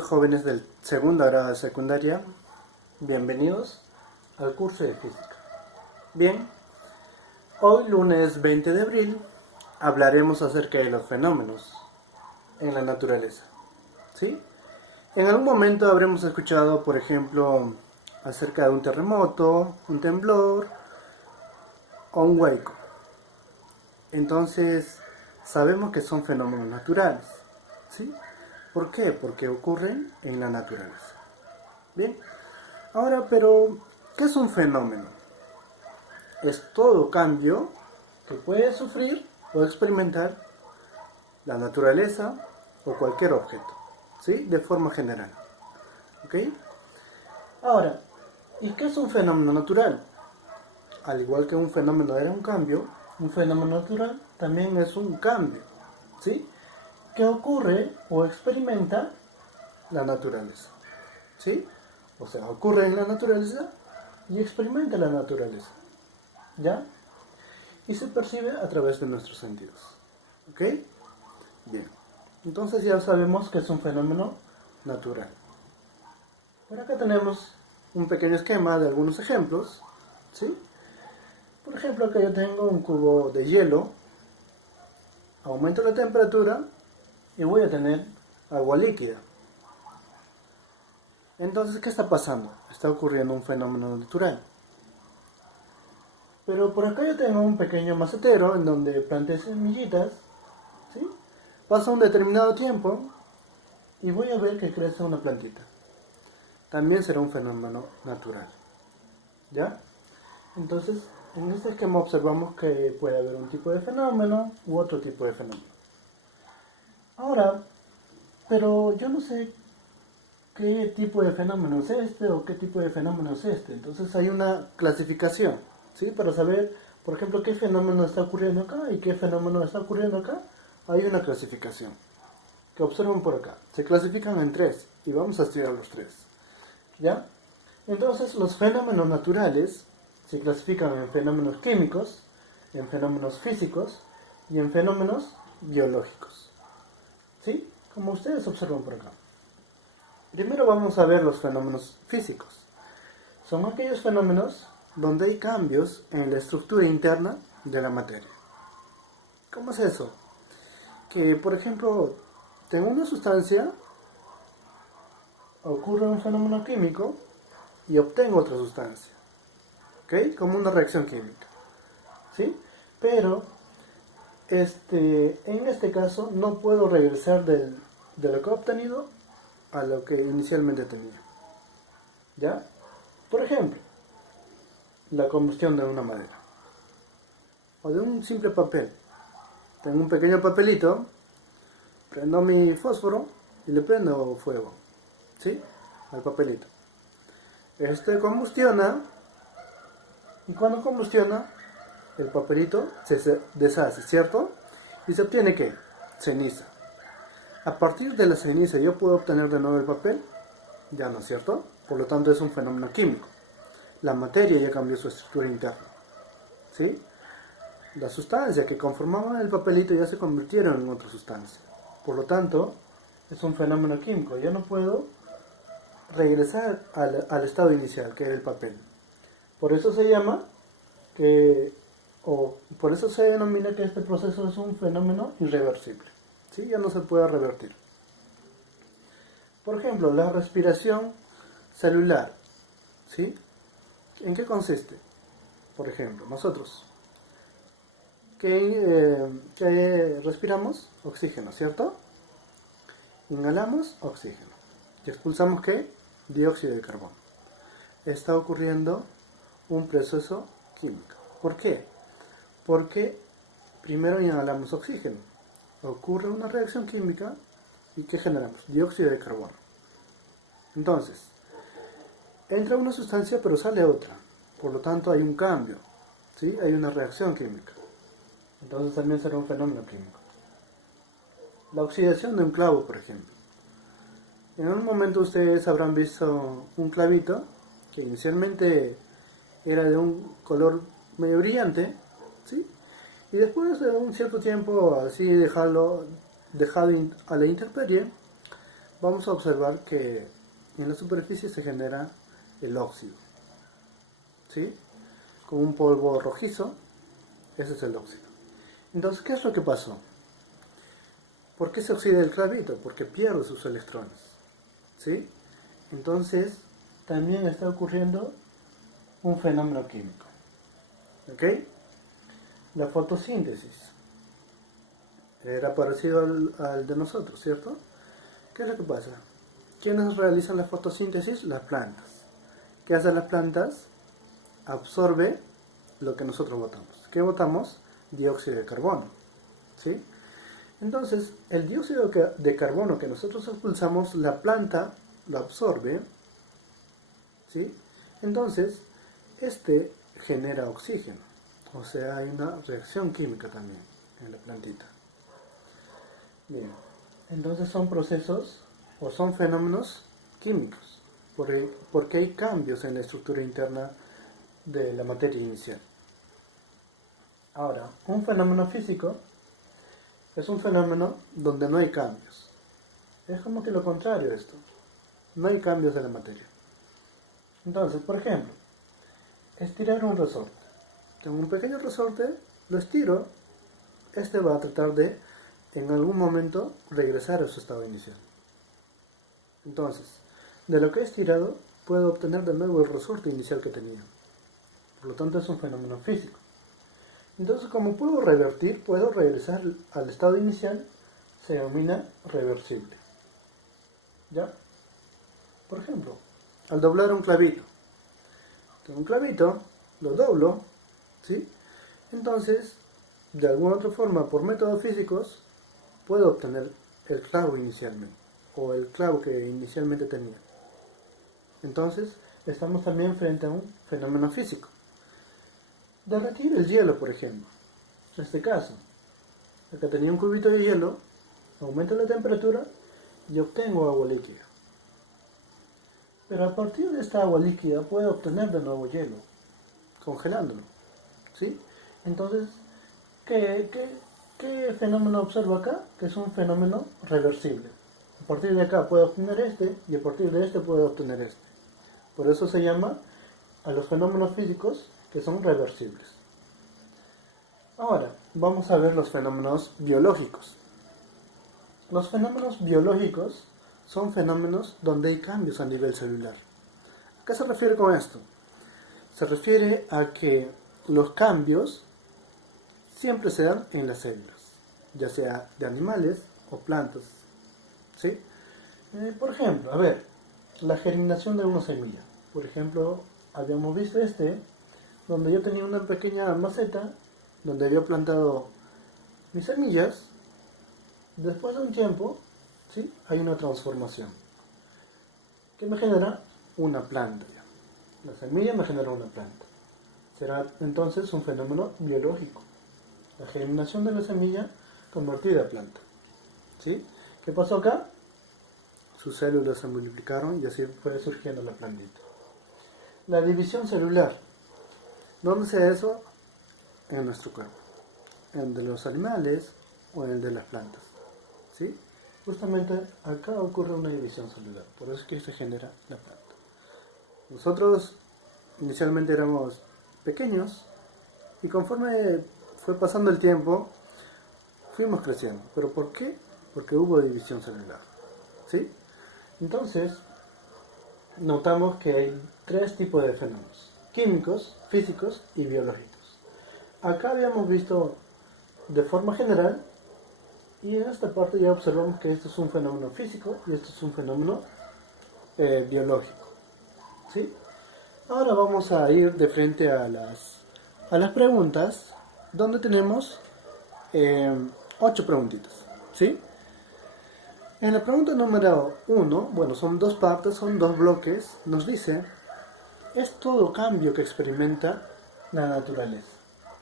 Jóvenes del segundo grado de secundaria, bienvenidos al curso de física. Bien, hoy lunes 20 de abril hablaremos acerca de los fenómenos en la naturaleza. ¿Sí? En algún momento habremos escuchado, por ejemplo, acerca de un terremoto, un temblor o un huaico. Entonces, sabemos que son fenómenos naturales. ¿Sí? ¿Por qué? Porque ocurren en la naturaleza. Bien, ahora, pero, ¿qué es un fenómeno? Es todo cambio que puede sufrir o experimentar la naturaleza o cualquier objeto, ¿sí? De forma general. ¿Ok? Ahora, ¿y qué es un fenómeno natural? Al igual que un fenómeno era un cambio, un fenómeno natural también es un cambio, ¿sí? Que ocurre o experimenta la naturaleza, ¿sí? O sea, ocurre en la naturaleza y experimenta la naturaleza, ¿ya? Y se percibe a través de nuestros sentidos, ¿ok? Bien, entonces ya sabemos que es un fenómeno natural. Por acá tenemos un pequeño esquema de algunos ejemplos, ¿sí? Por ejemplo, acá yo tengo un cubo de hielo, aumento la temperatura y voy a tener agua líquida. Entonces, ¿qué está pasando? Está ocurriendo un fenómeno natural. Pero por acá yo tengo un pequeño macetero en donde planté semillitas, ¿sí? Pasa un determinado tiempo y voy a ver que crece una plantita. También será un fenómeno natural, ¿ya? Entonces, en este esquema observamos que puede haber un tipo de fenómeno u otro tipo de fenómeno. Ahora, pero yo no sé qué tipo de fenómeno es este o qué tipo de fenómeno es este. Entonces hay una clasificación, ¿sí? Para saber, por ejemplo, qué fenómeno está ocurriendo acá y qué fenómeno está ocurriendo acá, hay una clasificación que observan por acá. Se clasifican en tres y vamos a estudiar los tres, ¿ya? Entonces los fenómenos naturales se clasifican en fenómenos químicos, en fenómenos físicos y en fenómenos biológicos, ¿sí? Como ustedes observan por acá. Primero vamos a ver los fenómenos físicos. Son aquellos fenómenos donde hay cambios en la estructura interna de la materia. ¿Cómo es eso? Que, por ejemplo, tengo una sustancia, ocurre un fenómeno químico y obtengo otra sustancia. ¿Ok? Como una reacción química. ¿Sí? Pero, en este caso, no puedo regresar de lo que he obtenido a lo que inicialmente tenía. ¿Ya? Por ejemplo, la combustión de una madera o de un simple papel. Tengo un pequeño papelito, prendo mi fósforo y le prendo fuego, ¿sí? Al papelito. Este combustiona y cuando combustiona el papelito se deshace, ¿cierto? Y se obtiene ¿qué? Ceniza. A partir de la ceniza yo puedo obtener de nuevo el papel, ya no, ¿cierto? Por lo tanto es un fenómeno químico. La materia ya cambió su estructura interna, ¿sí? La sustancia que conformaba el papelito ya se convirtieron en otra sustancia. Por lo tanto, es un fenómeno químico. Ya no puedo regresar al estado inicial, que era el papel. Por eso se llama por eso se denomina que este proceso es un fenómeno irreversible, ¿sí? Ya no se puede revertir. Por ejemplo, la respiración celular, ¿sí? ¿En qué consiste? Por ejemplo, nosotros que respiramos oxígeno, ¿cierto? Inhalamos oxígeno. ¿Y expulsamos qué? Dióxido de carbono. Está ocurriendo un proceso químico. ¿Por qué? Porque primero inhalamos oxígeno. Ocurre una reacción química y ¿qué generamos? Dióxido de carbono. Entonces, entra una sustancia pero sale otra. Por lo tanto hay un cambio, ¿sí? Hay una reacción química. Entonces también será un fenómeno químico. La oxidación de un clavo, por ejemplo. En un momento ustedes habrán visto un clavito que inicialmente era de un color medio brillante, ¿sí? Y después de un cierto tiempo así dejado a la intemperie, vamos a observar que en la superficie se genera el óxido, ¿sí? Con un polvo rojizo, ese es el óxido. Entonces, ¿qué es lo que pasó? ¿Por qué se oxida el clavito? Porque pierde sus electrones, ¿sí? Entonces, también está ocurriendo un fenómeno químico, ¿ok? La fotosíntesis era parecido al de nosotros, ¿cierto? ¿Qué es lo que pasa? ¿Quiénes realizan la fotosíntesis? Las plantas. ¿Qué hacen las plantas? Absorbe lo que nosotros botamos. ¿Qué botamos? Dióxido de carbono, ¿sí? Entonces, el dióxido de carbono que nosotros expulsamos, la planta lo absorbe, ¿sí? Entonces, este genera oxígeno, o sea, hay una reacción química también en la plantita. Bien, entonces son procesos o son fenómenos químicos, porque hay cambios en la estructura interna de la materia inicial. Ahora, un fenómeno físico es un fenómeno donde no hay cambios. Es como que lo contrario a esto. No hay cambios de la materia. Entonces, por ejemplo, estirar un resorte. Tengo un pequeño resorte, lo estiro, este va a tratar de, en algún momento, regresar a su estado inicial. Entonces, de lo que he estirado, puedo obtener de nuevo el resorte inicial que tenía. Por lo tanto, es un fenómeno físico. Entonces, como puedo revertir, puedo regresar al estado inicial, se denomina reversible. ¿Ya? Por ejemplo, al doblar un clavito. Tengo un clavito, lo doblo, ¿sí? Entonces, de alguna otra forma, por métodos físicos, puedo obtener el clavo inicialmente, o el clavo que inicialmente tenía. Entonces, estamos también frente a un fenómeno físico. Derretir el hielo, por ejemplo. En este caso, acá tenía un cubito de hielo, aumento la temperatura y obtengo agua líquida. Pero a partir de esta agua líquida puedo obtener de nuevo hielo, congelándolo, ¿sí? Entonces, ¿qué fenómeno observo acá? Que es un fenómeno reversible. A partir de acá puedo obtener este y a partir de este puedo obtener este. Por eso se llama a los fenómenos físicos que son reversibles. Ahora, vamos a ver los fenómenos biológicos. Los fenómenos biológicos son fenómenos donde hay cambios a nivel celular. ¿A qué se refiere con esto? Se refiere a que los cambios siempre se dan en las células, ya sea de animales o plantas, ¿sí? Por ejemplo, a ver, la germinación de una semilla. Por ejemplo, habíamos visto donde yo tenía una pequeña maceta donde había plantado mis semillas. Después de un tiempo, ¿sí? Hay una transformación que me genera una planta. La semilla me genera una planta. Será entonces un fenómeno biológico. La germinación de la semilla convertida a planta, ¿sí? ¿Qué pasó acá? Sus células se multiplicaron y así fue surgiendo la plantita. La división celular. ¿Dónde se da eso? En nuestro cuerpo. En el de los animales o en el de las plantas, ¿sí? Justamente acá ocurre una división celular. Por eso es que se genera la planta. Nosotros inicialmente éramos pequeños y conforme fue pasando el tiempo fuimos creciendo. ¿Pero por qué? Porque hubo división celular, ¿sí? Entonces notamos que hay tres tipos de fenómenos: químicos, físicos y biológicos. Acá habíamos visto de forma general y en esta parte ya observamos que esto es un fenómeno físico y esto es un fenómeno biológico, ¿sí? Ahora vamos a ir de frente a las preguntas, donde tenemos 8 preguntitas, ¿sí? En la pregunta número 1, bueno, son dos partes, son dos bloques, nos dice: ¿es todo cambio que experimenta la naturaleza?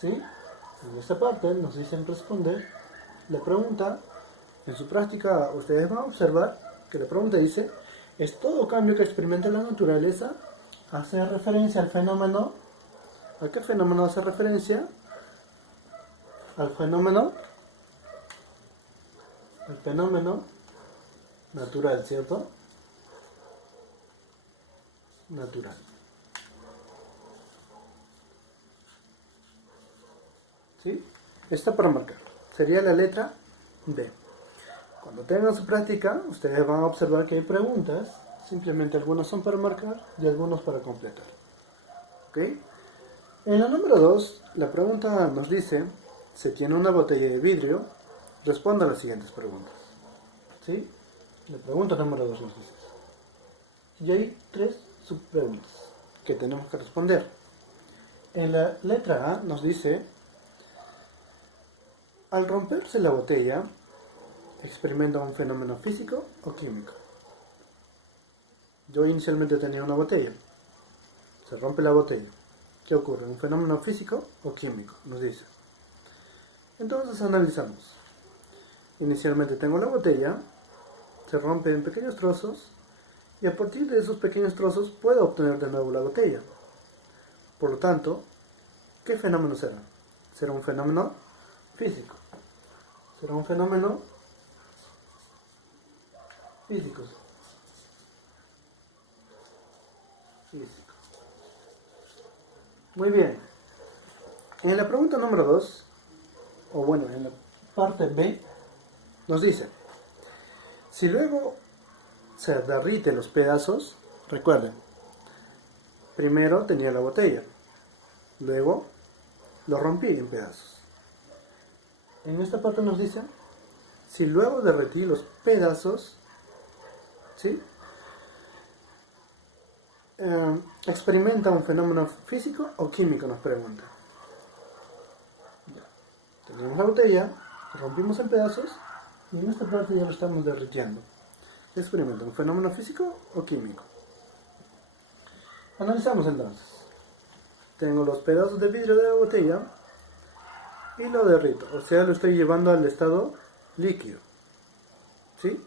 ¿Sí? En esta parte nos dicen responder la pregunta. En su práctica ustedes van a observar que la pregunta dice: ¿es todo cambio que experimenta la naturaleza? Hace referencia al fenómeno. ¿A qué fenómeno hace referencia? Al fenómeno natural, ¿cierto? Natural. ¿Sí? Está para marcar. Sería la letra B. Cuando tengan su práctica, ustedes van a observar que hay preguntas. Simplemente algunas son para marcar y algunos para completar. ¿Ok? En la número 2, la pregunta nos dice, si tiene una botella de vidrio, responda a las siguientes preguntas. ¿Sí? La pregunta número 2 nos dice. Y hay 3 subpreguntas que tenemos que responder. En la letra A nos dice, al romperse la botella, ¿experimenta un fenómeno físico o químico? Yo inicialmente tenía una botella. Se rompe la botella. ¿Qué ocurre? ¿Un fenómeno físico o químico? Nos dice. Entonces analizamos. Inicialmente tengo la botella, se rompe en pequeños trozos y a partir de esos pequeños trozos puedo obtener de nuevo la botella. Por lo tanto, ¿qué fenómeno será? Será un fenómeno físico. Será un fenómeno físico. Físico. Muy bien. En la pregunta número 2, o bueno, en la parte B, nos dice, si luego se derrite los pedazos, recuerden, primero tenía la botella, luego lo rompí en pedazos. En esta parte nos dice, si luego derretí los pedazos, ¿sí? ¿Experimenta un fenómeno físico o químico? Nos pregunta. Ya. Tenemos la botella, rompimos en pedazos y en esta parte ya lo estamos derritiendo. ¿Experimenta un fenómeno físico o químico? Analizamos entonces. Tengo los pedazos de vidrio de la botella y lo derrito, o sea, lo estoy llevando al estado líquido. ¿Sí?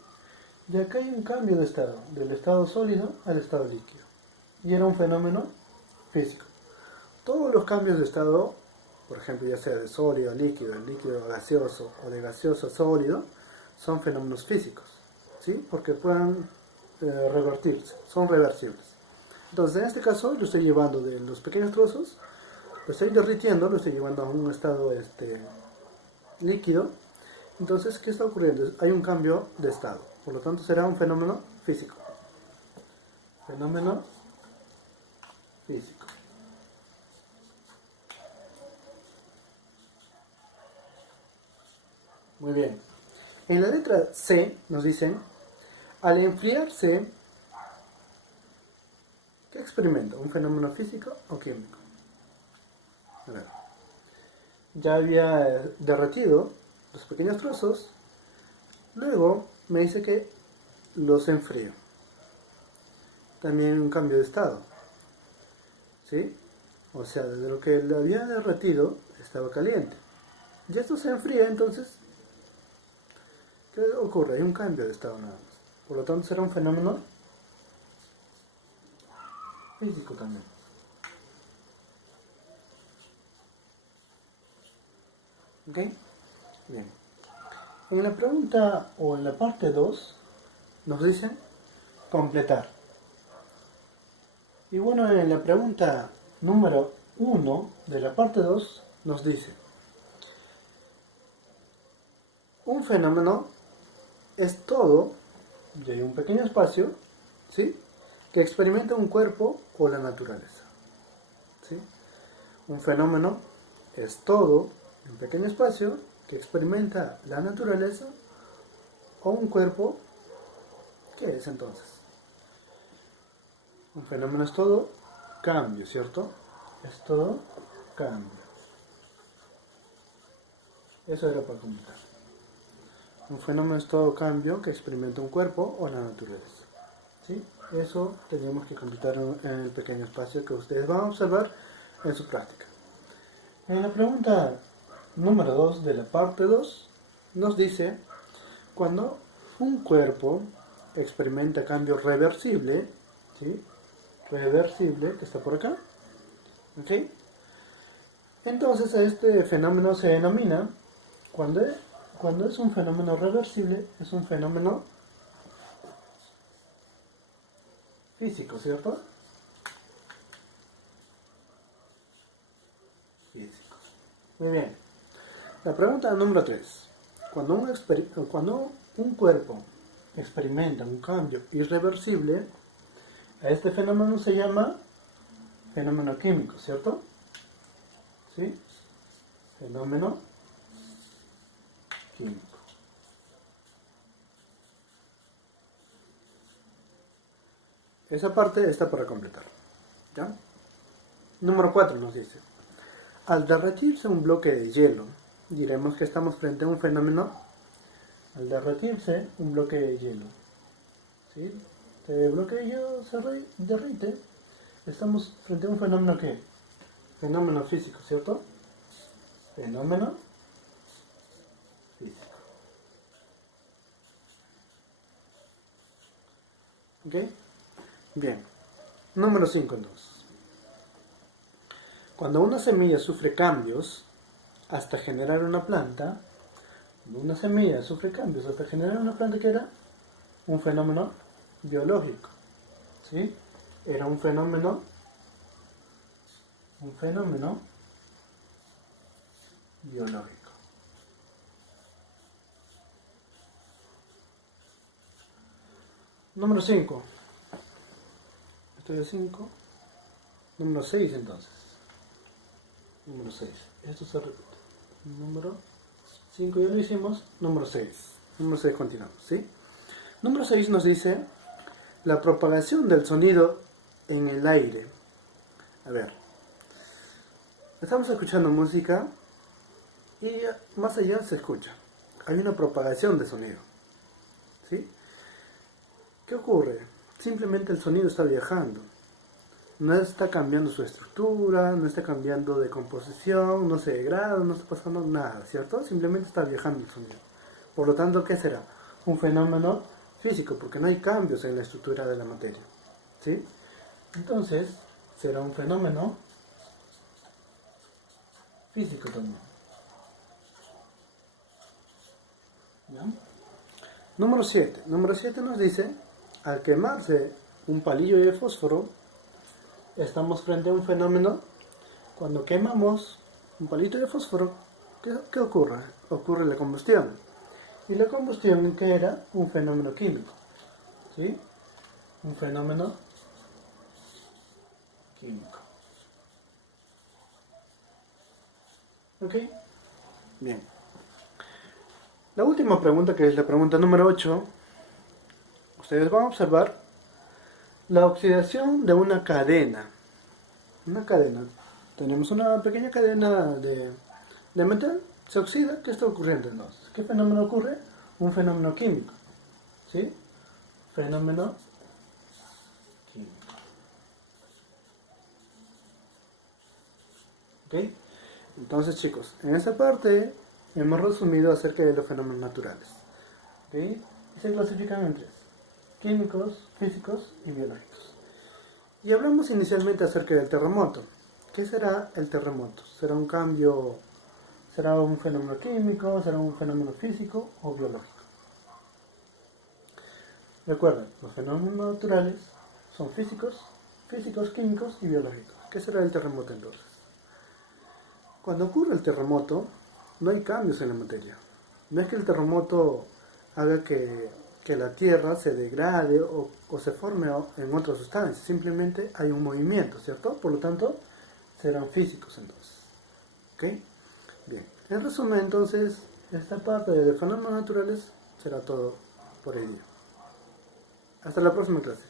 Y acá hay un cambio de estado, del estado sólido al estado líquido. Y era un fenómeno físico. Todos los cambios de estado, por ejemplo, ya sea de sólido a líquido a gaseoso o de gaseoso a sólido, son fenómenos físicos, ¿sí? Porque pueden revertirse, son reversibles. Entonces, en este caso, lo estoy llevando de los pequeños trozos, lo estoy derritiendo, lo estoy llevando a un estado líquido. Entonces, ¿qué está ocurriendo? Hay un cambio de estado. Por lo tanto, será un fenómeno físico. Fenómeno físico. Muy bien. En la letra C nos dicen, al enfriarse, ¿qué experimenta? ¿Un fenómeno físico o químico? A ver. Ya había derretido los pequeños trozos, luego me dice que los enfrío. También un cambio de estado, ¿sí? O sea, desde lo que le había derretido estaba caliente. Y esto se enfría, entonces, ¿qué ocurre? Hay un cambio de estado nada más. Por lo tanto, será un fenómeno físico también. ¿Ok? Bien. En la pregunta o en la parte 2 nos dicen completar. Y bueno, en la pregunta número 1 de la parte 2 nos dice, un fenómeno es todo, y hay un pequeño espacio, ¿sí?, que experimenta un cuerpo o la naturaleza. ¿Sí? Un fenómeno es todo, un pequeño espacio, que experimenta la naturaleza o un cuerpo. ¿Qué es entonces? Un fenómeno es todo cambio, ¿cierto? Es todo cambio. Eso era para completar. Un fenómeno es todo cambio que experimenta un cuerpo o la naturaleza. ¿Sí? Eso tenemos que completar en el pequeño espacio que ustedes van a observar en su práctica. En la pregunta número 2 de la parte 2 nos dice, cuando un cuerpo experimenta cambio reversible, ¿sí?, reversible, que está por acá, ¿sí?, entonces este fenómeno se denomina, cuando es un fenómeno reversible, es un fenómeno físico, ¿cierto? Físico. Muy bien. La pregunta número 3. Cuando un cuerpo experimenta un cambio irreversible, a este fenómeno se llama fenómeno químico, ¿cierto? ¿Sí? Fenómeno químico. Esa parte está para completar. ¿Ya? Número 4 nos dice: al derretirse un bloque de hielo, diremos que estamos frente a un fenómeno. Al derretirse un bloque de hielo, ¿sí? Este bloque de hielo se derrite. Estamos frente a un fenómeno ¿qué? Fenómeno físico, ¿cierto? Fenómeno físico. ¿Ok? Bien. Número 5 entonces. Cuando una semilla sufre cambios hasta generar una planta, una semilla sufre cambios hasta generar una planta, que era un fenómeno biológico, ¿sí? Era un fenómeno biológico. Número 5. Esto es 5. Número 6 entonces. Número 6. Esto se repite. Número 5 ya lo hicimos. Número 6. Número 6 continuamos, ¿sí? Número 6 nos dice la propagación del sonido en el aire. A ver, estamos escuchando música y más allá se escucha. Hay una propagación de sonido, ¿sí? ¿Qué ocurre? Simplemente el sonido está viajando. No está cambiando su estructura, no está cambiando de composición, no se degrada, no está pasando nada, ¿cierto? Simplemente está viajando el sonido. Por lo tanto, ¿qué será? Un fenómeno físico, porque no hay cambios en la estructura de la materia, ¿sí? Entonces, será un fenómeno físico también. ¿Ya? Número 7. Número 7 nos dice, al quemarse un palillo de fósforo, estamos frente a un fenómeno. Cuando quemamos un palito de fósforo, ¿qué ocurre? Ocurre la combustión. ¿Y la combustión qué era? Un fenómeno químico, ¿sí? Un fenómeno químico. ¿Ok? Bien. La última pregunta, que es la pregunta número 8, ustedes van a observar la oxidación de una cadena. Una cadena. Tenemos una pequeña cadena de metal, se oxida. ¿Qué está ocurriendo entonces? ¿Qué fenómeno ocurre? Un fenómeno químico, ¿sí? Fenómeno químico. ¿Ok? Entonces, chicos, en esta parte hemos resumido acerca de los fenómenos naturales. ¿Ok? Y se clasifican en 3: químicos, físicos y biológicos. Y hablamos inicialmente acerca del terremoto. ¿Qué será el terremoto? ¿Será un cambio? ¿Será un fenómeno químico? ¿Será un fenómeno físico o biológico? Recuerden, los fenómenos naturales son físicos, químicos y biológicos. ¿Qué será el terremoto entonces? Cuando ocurre el terremoto, no hay cambios en la materia. No es que el terremoto haga que la Tierra se degrade o se forme en otra sustancia. Simplemente hay un movimiento, ¿cierto? Por lo tanto, serán físicos entonces. ¿Ok? Bien. En resumen, entonces, esta parte de fenómenos naturales será todo por hoy día. Hasta la próxima clase.